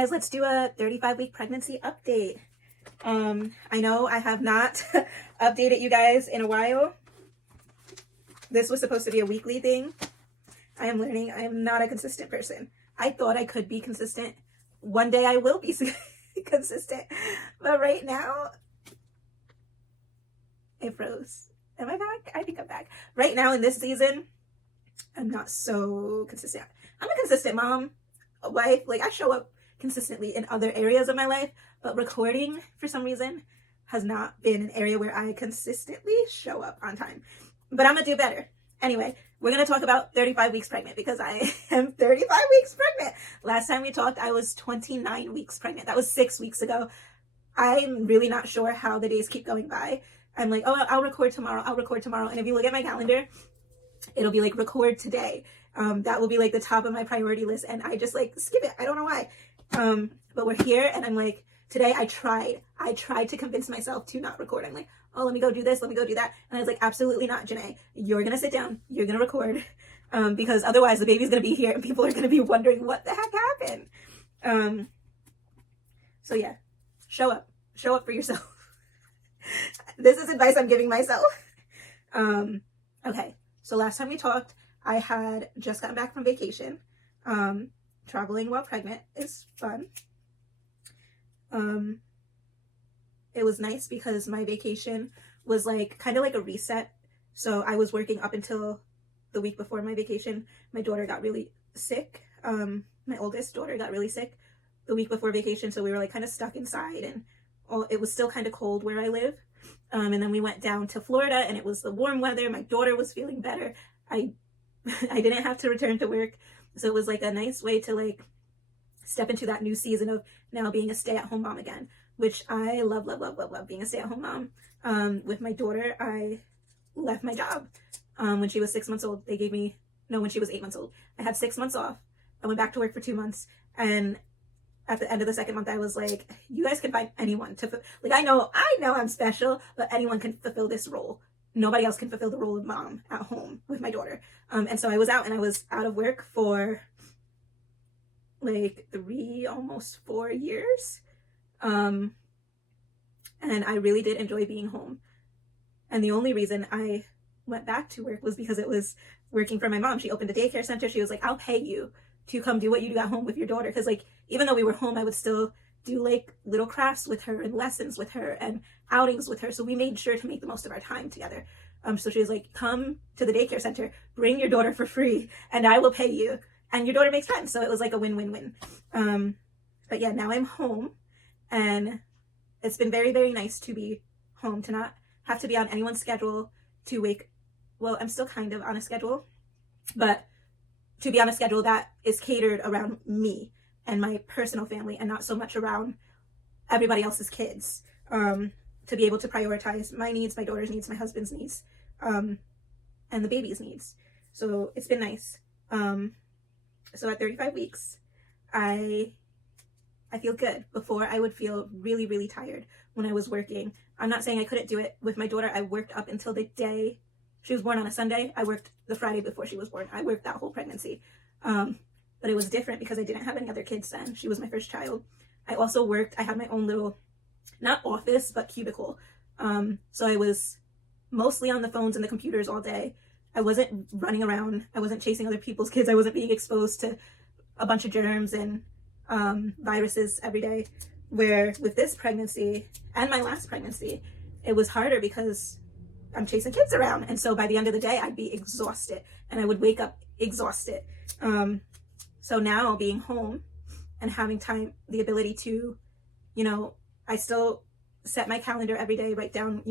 guys, let's do a 35-week pregnancy update. I know I have not updated you guys in a while. This was supposed to be a weekly thing. I am learning I am not a consistent person. I thought I could be consistent. One day I will be consistent. But right now, it froze. Am I back? I think I'm back. Right now in this season, I'm not so consistent. I'm a consistent mom, a wife. Like, I show up consistently in other areas of my life, but recording, for some reason, has not been an area where I consistently show up on time. But I'm gonna do better. Anyway, we're gonna talk about 35 weeks pregnant because I am 35 weeks pregnant. Last time we talked, I was 29 weeks pregnant. That was 6 weeks ago. I'm really not sure how the days keep going by. I'm like, oh, I'll record tomorrow. I'll record tomorrow. And if you look at my calendar, it'll be like record today. That will be like the top of my priority list. And I just like skip it. I don't know why. But we're here and I'm like, today I tried to convince myself to not record. I'm like, oh, let me go do this. Let me go do that. And I was like, absolutely not, Janae. You're going to sit down. You're going to record. Because otherwise the baby's going to be here and people are going to be wondering what the heck happened. So yeah, show up for yourself. This is advice I'm giving myself. Okay. So last time we talked, I had just gotten back from vacation. Traveling while pregnant is fun. It was nice because my vacation was like kind of like a reset. So I was working up until the week before my vacation. My daughter got really sick. My oldest daughter got really sick the week before vacation. So we were like kind of stuck inside and it was still kind of cold where I live. And then we went down to Florida and it was the warm weather. My daughter was feeling better. I didn't have to return to work. So it was like a nice way to like step into that new season of now being a stay-at-home mom again, which I love being a stay-at-home mom. With my daughter, I left my job when she was 6 months old. When she was 8 months old. I had 6 months off. I went back to work for 2 months. And at the end of the second month, I was like, you guys can find anyone to, like, I know I'm special, but anyone can fulfill this role. Nobody else can fulfill the role of mom at home with my daughter. And so I was out and I was out of work for like 3, almost 4 years. And I really did enjoy being home. And the only reason I went back to work was because it was working for my mom. She opened a daycare center. She was like, I'll pay you to come do what you do at home with your daughter. Because like, even though we were home, I would still do like little crafts with her and lessons with her and outings with her. So we made sure to make the most of our time together. So she was like, come to the daycare center, bring your daughter for free and I will pay you. And your daughter makes friends. So it was like a win-win-win. But yeah, now I'm home and it's been very, very nice to be home, to not have to be on anyone's schedule, well, I'm still kind of on a schedule, but to be on a schedule that is catered around me and my personal family and not so much around everybody else's kids. To be able to prioritize my needs, my daughter's needs, my husband's needs, and the baby's needs. So it's been nice. So at 35 weeks, I feel good. Before I would feel really, really tired when I was working. I'm not saying I couldn't do it with my daughter. I worked up until the day she was born on a Sunday. I worked the Friday before she was born. I worked that whole pregnancy. But it was different because I didn't have any other kids then. She was my first child. I also worked, I had my own little, not office, but cubicle. So I was mostly on the phones and the computers all day. I wasn't running around. I wasn't chasing other people's kids. I wasn't being exposed to a bunch of germs and viruses every day. Where with this pregnancy and my last pregnancy, it was harder because I'm chasing kids around. And so by the end of the day, I'd be exhausted and I would wake up exhausted. So now being home and having time, the ability to, I still set my calendar every day, write down,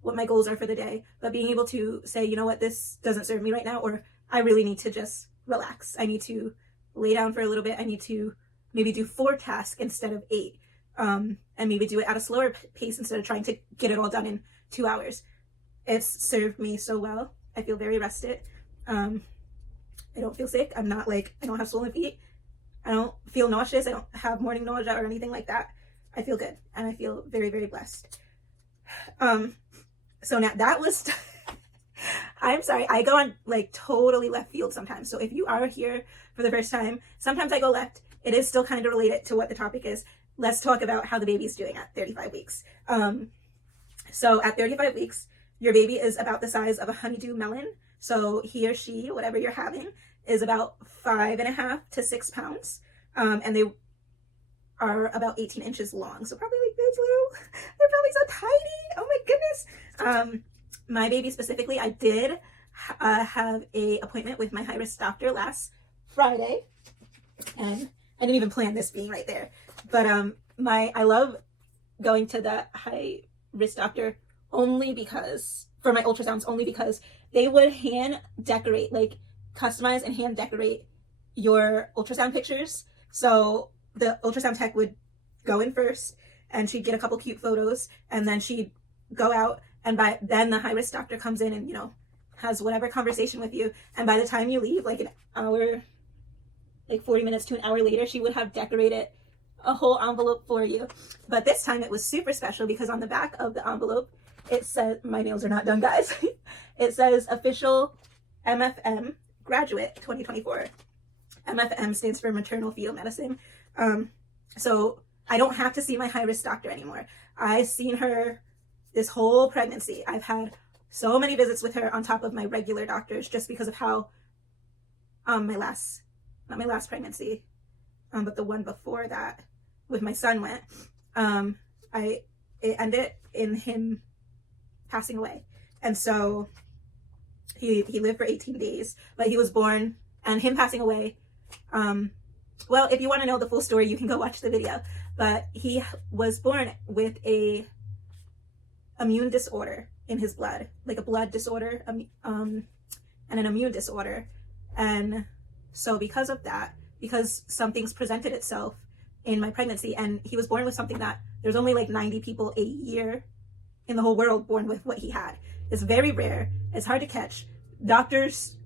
what my goals are for the day, but being able to say, you know what, this doesn't serve me right now, or I really need to just relax. I need to lay down for a little bit. I need to maybe do 4 tasks instead of 8, and maybe do it at a slower pace instead of trying to get it all done in 2 hours. It's served me so well. I feel very rested. I don't feel sick. I'm not like, I don't have swollen feet. I don't feel nauseous. I don't have morning nausea or anything like that. I feel good and I feel very, very blessed. So now that was, I'm sorry, I go on like totally left field sometimes. So if you are here for the first time, sometimes I go left it is still kind of related to what the topic is. Let's talk about how the baby's doing at 35 weeks. So at 35 weeks, your baby is about the size of a honeydew melon. So he or she, whatever you're having, is about 5.5 to 6 pounds. And they are about 18 inches long. So probably like this little, they're probably so tiny. Oh my goodness. My baby specifically, I did have a appointment with my high-risk doctor last Friday. And I didn't even plan this being right there. But I love going to the high-risk doctor only because, for my ultrasounds, only because they would hand decorate, like customize and hand decorate your ultrasound pictures. So the ultrasound tech would go in first and she'd get a couple cute photos and then she'd go out, and by then the high-risk doctor comes in and, you know, has whatever conversation with you. And by the time you leave, like an hour, like 40 minutes to an hour later, she would have decorated a whole envelope for you. But this time it was super special because on the back of the envelope, it says, my nails are not done, guys. It says official MFM graduate 2024. MFM stands for maternal fetal medicine. So I don't have to see my high-risk doctor anymore. I've seen her this whole pregnancy. I've had so many visits with her on top of my regular doctors just because of how not my last pregnancy, but the one before that with my son went. It ended in him passing away. And so he lived for 18 days, but he was born, and him passing away, well, if you want to know the full story, you can go watch the video. But he was born with a immune disorder in his blood, like a blood disorder, and an immune disorder. And so because of that, because something's presented itself in my pregnancy, and he was born with something that there's only like 90 people a year in the whole world born with what he had. It's very rare. It's hard to catch. Doctors,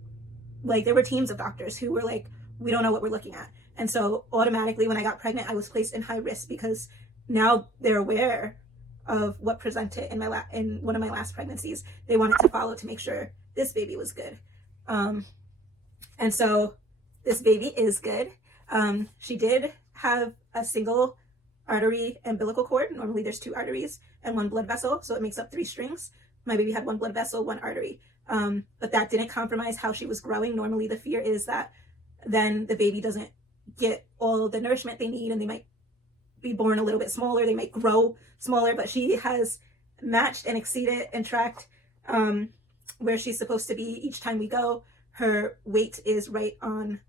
like there were teams of doctors who were like, we don't know what we're looking at. And so automatically when I got pregnant, I was placed in high risk because now they're aware of what presented in one of my last pregnancies. They wanted to follow to make sure this baby was good. And so this baby is good. She did have a single artery umbilical cord. Normally there's 2 arteries and 1 blood vessel, so it makes up 3 strings. My baby had 1 blood vessel, 1 artery. But that didn't compromise how she was growing. Normally the fear is that then the baby doesn't get all the nourishment they need and they might be born a little bit smaller, they might grow smaller, but she has matched and exceeded and tracked where she's supposed to be each time we go. Her weight is right on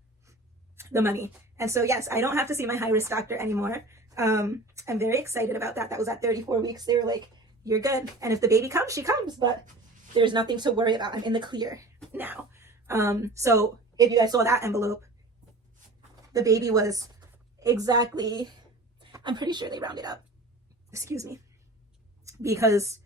the money. And so yes, I don't have to see my high-risk doctor anymore. I'm very excited about that. That was at 34 weeks. They were like, you're good. And if the baby comes, she comes, but there's nothing to worry about. I'm in the clear now. So if you guys saw that envelope, the baby was exactly, I'm pretty sure they rounded up, excuse me, because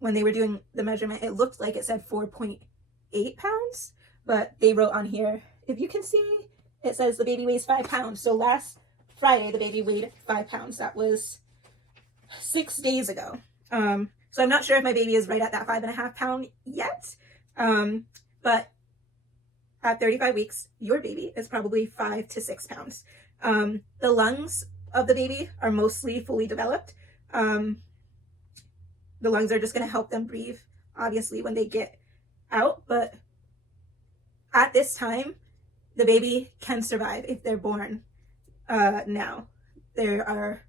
when they were doing the measurement, it looked like it said 4.8 pounds, but they wrote on here, if you can see, it says the baby weighs 5 pounds. So last Friday, the baby weighed 5 pounds. That was 6 days ago. So I'm not sure if my baby is right at that 5.5 pound yet. But at 35 weeks, your baby is probably 5 to 6 pounds. The lungs of the baby are mostly fully developed. The lungs are just going to help them breathe, obviously, when they get out. But at this time, the baby can survive if they're born now. Your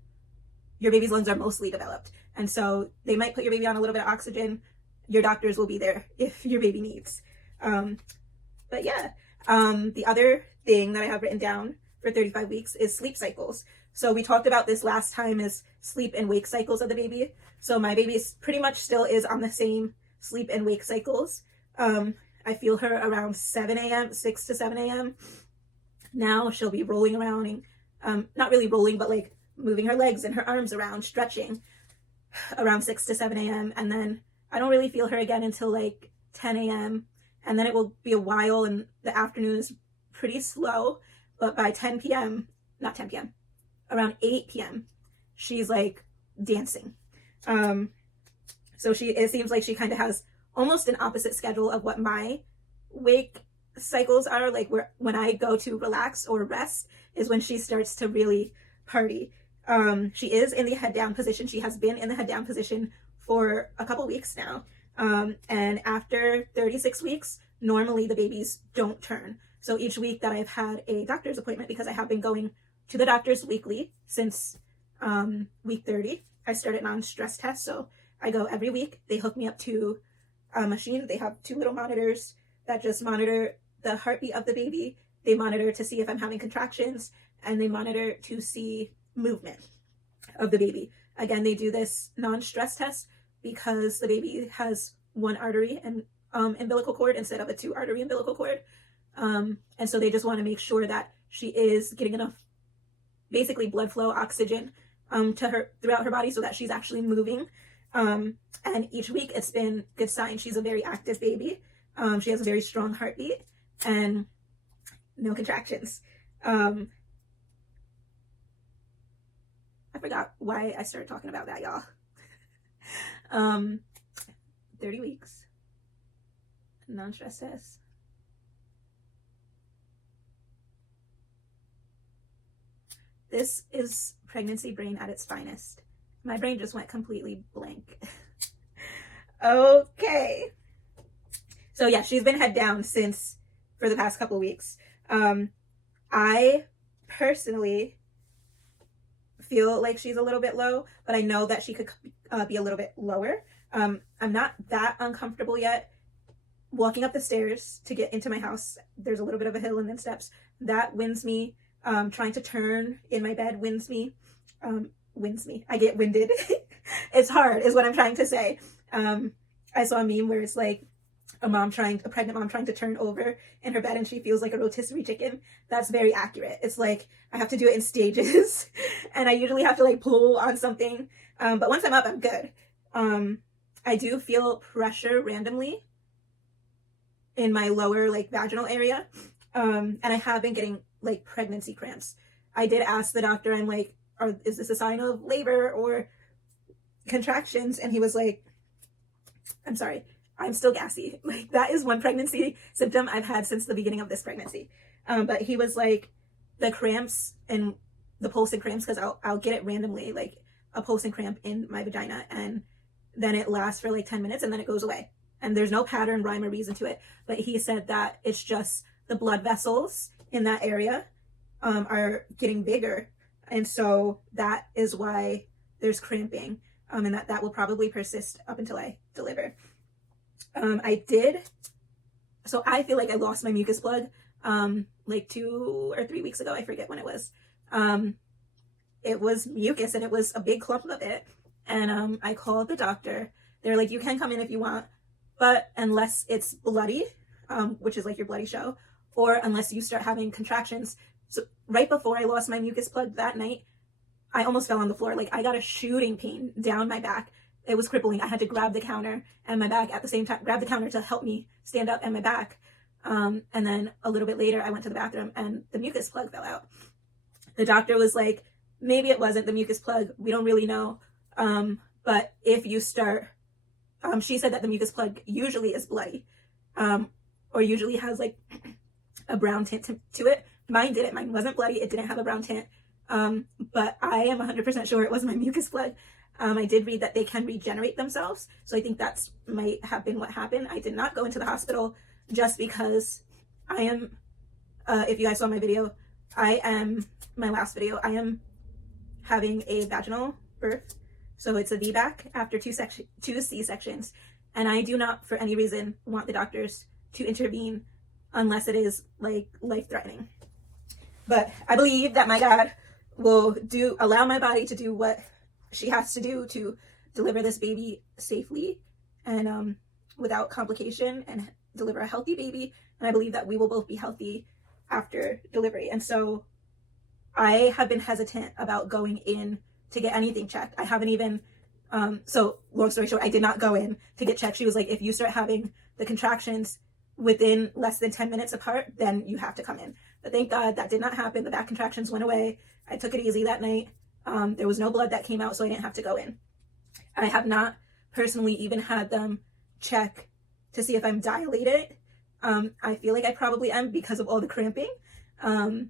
baby's lungs are mostly developed. And so they might put your baby on a little bit of oxygen. Your doctors will be there if your baby needs. But yeah, the other thing that I have written down for 35 weeks is sleep cycles. So we talked about this last time, is sleep and wake cycles of the baby. So my baby pretty much still is on the same sleep and wake cycles. I feel her around 7 a.m., 6 to 7 a.m. Now she'll be rolling around, and not really rolling, but like moving her legs and her arms around, stretching around 6 to 7 a.m. And then I don't really feel her again until like 10 a.m. And then it will be a while, and the afternoon is pretty slow. But by 10 p.m., not 10 p.m., around 8 p.m., she's like dancing. So it seems like she kind of has almost an opposite schedule of what my wake cycles are, like when I go to relax or rest is when she starts to really party. She is in the head down position. She has been in the head down position for a couple weeks now. And after 36 weeks, normally the babies don't turn. So each week that I've had a doctor's appointment, because I have been going to the doctors weekly since week 30, I started non-stress tests. So I go every week. They hook me up to a machine. They have 2 little monitors that just monitor the heartbeat of the baby. They monitor to see if I'm having contractions, and they monitor to see movement of the baby. Again, they do this non-stress test because the baby has 1 artery and umbilical cord instead of a 2 artery umbilical cord. And so they just want to make sure that she is getting enough, basically blood flow, oxygen to her throughout her body so that she's actually moving. And each week it's been good sign. She's a very active baby. She has a very strong heartbeat and no contractions. I forgot why I started talking about that, y'all. 30 weeks. Non-stress test. This is pregnancy brain at its finest. My brain just went completely blank. Okay. So yeah, she's been head down for the past couple of weeks. I personally feel like she's a little bit low, but I know that she could be a little bit lower. I'm not that uncomfortable yet. Walking up the stairs to get into my house, there's a little bit of a hill and then steps. That winds me. Trying to turn in my bed winds me. I get winded. It's hard, is what I'm trying to say. I saw a meme where it's like a pregnant mom trying to turn over in her bed and she feels like a rotisserie chicken. That's very accurate. It's like I have to do it in stages and I usually have to like pull on something. But once I'm up, I'm good. I do feel pressure randomly in my lower like vaginal area. And I have been getting like pregnancy cramps. I did ask the doctor, I'm like, is this a sign of labor or contractions? And he was like, I'm sorry, I'm still gassy. Like that is one pregnancy symptom I've had since the beginning of this pregnancy. But he was like, the cramps and the pulsing cramps, because I'll get it randomly, like a pulsing cramp in my vagina, and then it lasts for like 10 minutes and then it goes away. And there's no pattern, rhyme, or reason to it. But he said that it's just the blood vessels in that area are getting bigger. And so that is why there's cramping. And that will probably persist up until I deliver. So I feel like I lost my mucus plug like 2 or 3 weeks ago. I forget when it was. It was mucus and it was a big clump of it. And I called the doctor. They're like, you can come in if you want, but unless it's bloody, which is like your bloody show, or unless you start having contractions. So right before I lost my mucus plug that night, I almost fell on the floor. Like I got a shooting pain down my back. It was crippling. I had to grab the counter and my back at the same time, grab the counter to help me stand up and my back. And then a little bit later, I went to the bathroom and the mucus plug fell out. The doctor was like, maybe it wasn't the mucus plug. We don't really know. But if you start, she said that the mucus plug usually is bloody, or usually has like a brown tint to it. Mine didn't. Mine wasn't bloody. It didn't have a brown tint. But I am 100% sure it was my mucus plug. I did read that they can regenerate themselves. So I think that's might have been what happened. I did not go into the hospital just because I am, if you guys saw my last video, I am having a vaginal birth. So it's a VBAC after 2 C-sections. And I do not, for any reason, want the doctors to intervene unless it is like life-threatening. But I believe that my God will allow my body to do what she has to do to deliver this baby safely and without complication and deliver a healthy baby. And I believe that we will both be healthy after delivery. And so I have been hesitant about going in to get anything checked. I haven't even, so long story short, I did not go in to get checked. She was like, if you start having the contractions within less than 10 minutes apart, then you have to come in. But thank God that did not happen. The back contractions went away. I took it easy that night. There was no blood that came out, so I didn't have to go in. I have not personally even had them check to see if I'm dilated. I feel like I probably am because of all the cramping. And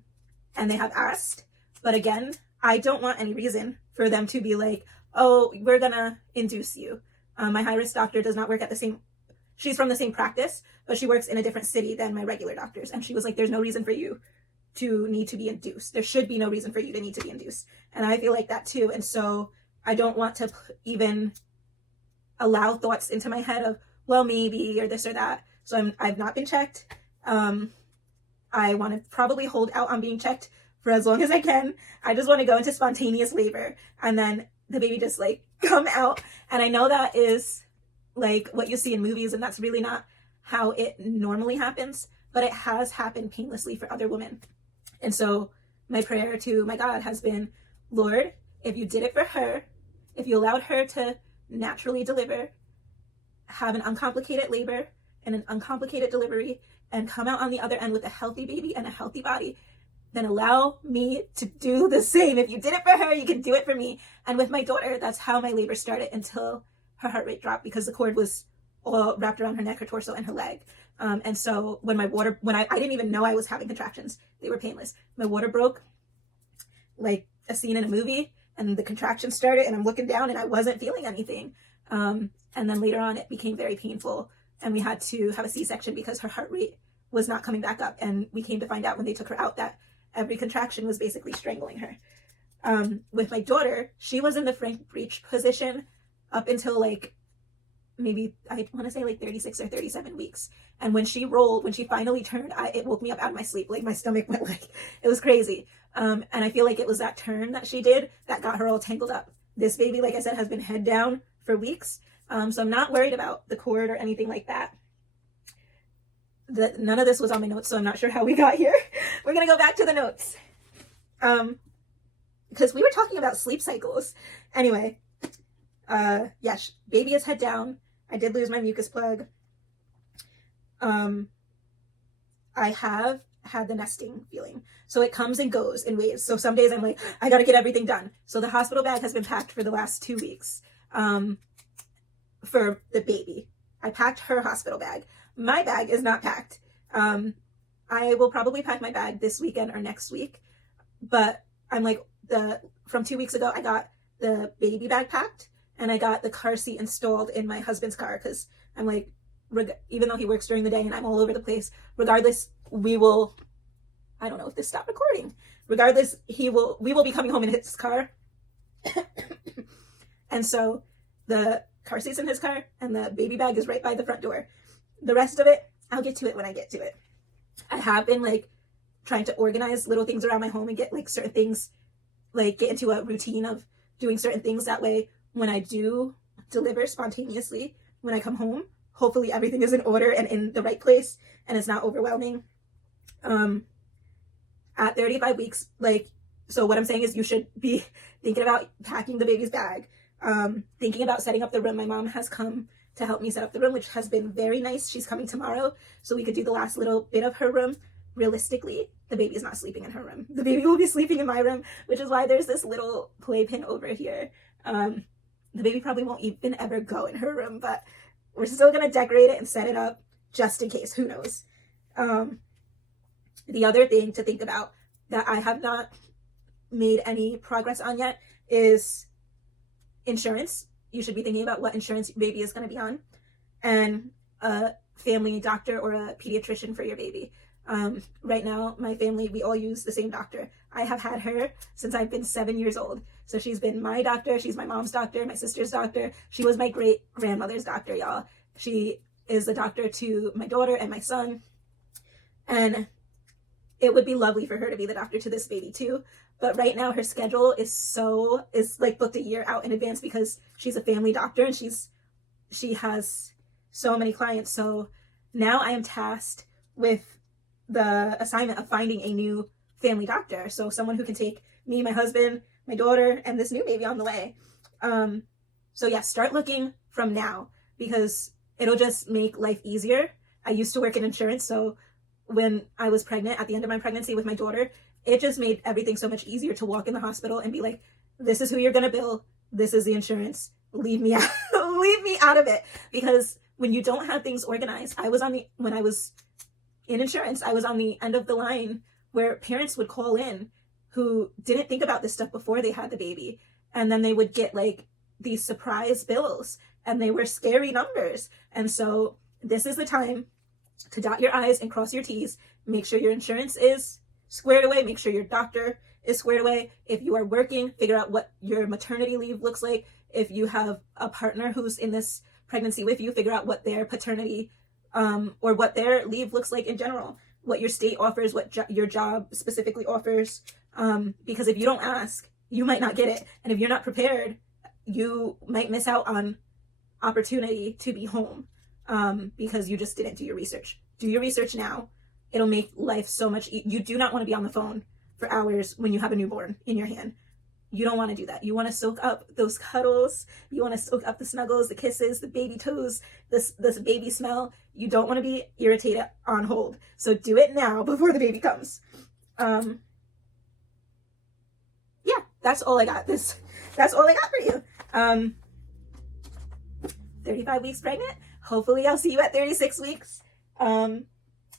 they have asked. But again, I don't want any reason for them to be like, oh, we're gonna induce you. My high risk doctor does not work at the same, she's from the same practice, but she works in a different city than my regular doctors. And she was like, there's no reason for you to need to be induced. There should be no reason for you to need to be induced. And I feel like that too. And so I don't want to even allow thoughts into my head of, well, maybe, or this or that. So I've not been checked. I want to probably hold out on being checked for as long as I can. I just want to go into spontaneous labor and then the baby just like come out. And I know that is like what you see in movies, and that's really not how it normally happens, but it has happened painlessly for other women. And so my prayer to my God has been, Lord, if you did it for her, if you allowed her to naturally deliver, have an uncomplicated labor and an uncomplicated delivery, and come out on the other end with a healthy baby and a healthy body, then allow me to do the same. If you did it for her, you can do it for me. And with my daughter, that's how my labor started until her heart rate dropped, because the cord was all wrapped around her neck, her torso, and her leg. And so when I didn't even know I was having contractions, they were painless. My water broke, like a scene in a movie, and the contractions started, and I'm looking down and I wasn't feeling anything. And then later on, it became very painful, and we had to have a C-section because her heart rate was not coming back up. And we came to find out when they took her out that every contraction was basically strangling her. With my daughter, she was in the Frank breech position up until like maybe, I want to say like 36 or 37 weeks. And when she rolled, when she finally turned, it woke me up out of my sleep. Like my stomach went like, it was crazy. And I feel like it was that turn that she did that got her all tangled up. This baby, like I said, has been head down for weeks. So I'm not worried about the cord or anything like that. None of this was on my notes, so I'm not sure how we got here. We're going to go back to the notes. Because we were talking about sleep cycles. Anyway, yes, baby is head down. I did lose my mucus plug. I have had the nesting feeling. So it comes and goes in waves. So some days I'm like, I got to get everything done. So the hospital bag has been packed for the last 2 weeks for the baby. I packed her hospital bag. My bag is not packed. I will probably pack my bag this weekend or next week. But I'm like, from 2 weeks ago, I got the baby bag packed and I got the car seat installed in my husband's car, because I'm like, even though he works during the day and I'm all over the place, regardless, I don't know if this stopped recording. Regardless, we will be coming home in his car. And so the car seat's in his car and the baby bag is right by the front door. The rest of it, I'll get to it when I get to it. I have been like trying to organize little things around my home and get like certain things, like get into a routine of doing certain things. That way, when I do deliver spontaneously, when I come home, hopefully everything is in order and in the right place and it's not overwhelming. At 35 weeks, so what I'm saying is you should be thinking about packing the baby's bag, thinking about setting up the room. My mom has come to help me set up the room, which has been very nice. She's coming tomorrow, so we could do the last little bit of her room. Realistically, the baby is not sleeping in her room. The baby will be sleeping in my room, which is why there's this little playpen over here. The baby probably won't even ever go in her room, but we're still gonna decorate it and set it up just in case. Who knows? The other thing to think about that I have not made any progress on yet is insurance. You should be thinking about what insurance your baby is going to be on, and a family doctor or a pediatrician for your baby. Right now, my family, we all use the same doctor. I have had her since I've been 7 years old. So she's been my doctor. She's my mom's doctor, my sister's doctor. She was my great grandmother's doctor, y'all. She is the doctor to my daughter and my son. And it would be lovely for her to be the doctor to this baby too. But right now her schedule is like booked a year out in advance because she's a family doctor and she has so many clients. So now I am tasked with the assignment of finding a new family doctor. So someone who can take me, my husband, my daughter, and this new baby on the way. So yeah, start looking from now because it'll just make life easier. I used to work in insurance, so when I was pregnant, at the end of my pregnancy with my daughter, it just made everything so much easier to walk in the hospital and be like, this is who you're going to bill. This is the insurance. Leave me out. Leave me out of it. Because when you don't have things organized, when I was in insurance, I was on the end of the line where parents would call in who didn't think about this stuff before they had the baby. And then they would get like these surprise bills, and they were scary numbers. And so this is the time to dot your I's and cross your T's. Make sure your insurance is squared away. Make sure your doctor is squared away. If you are working, figure out what your maternity leave looks like. If you have a partner who's in this pregnancy with you, figure out what their paternity or what their leave looks like in general, what your state offers, what your job specifically offers. Because if you don't ask, you might not get it. And if you're not prepared, you might miss out on opportunity to be home because you just didn't do your research. Do your research now. It'll make life so much you do not want to be on the phone for hours when you have a newborn in your hand. You don't want to do that. You want to soak up those cuddles. You want to soak up the snuggles, the kisses, the baby toes, this baby smell. You don't want to be irritated on hold. So do it now before the baby comes. Yeah, that's all I got. That's all I got for you. 35 weeks pregnant. Hopefully I'll see you at 36 weeks.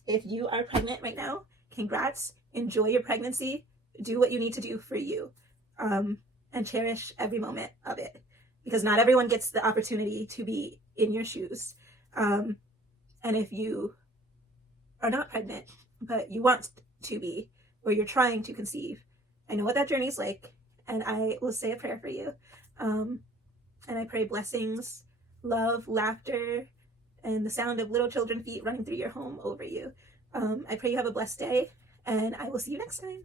If you are pregnant right now, congrats. Enjoy your pregnancy. Do what you need to do for you. And cherish every moment of it, because not everyone gets the opportunity to be in your shoes. And if you are not pregnant, but you want to be, or you're trying to conceive, I know what that journey is like, and I will say a prayer for you. And I pray blessings, love, laughter, and the sound of little children's feet running through your home over you. I pray you have a blessed day, and I will see you next time.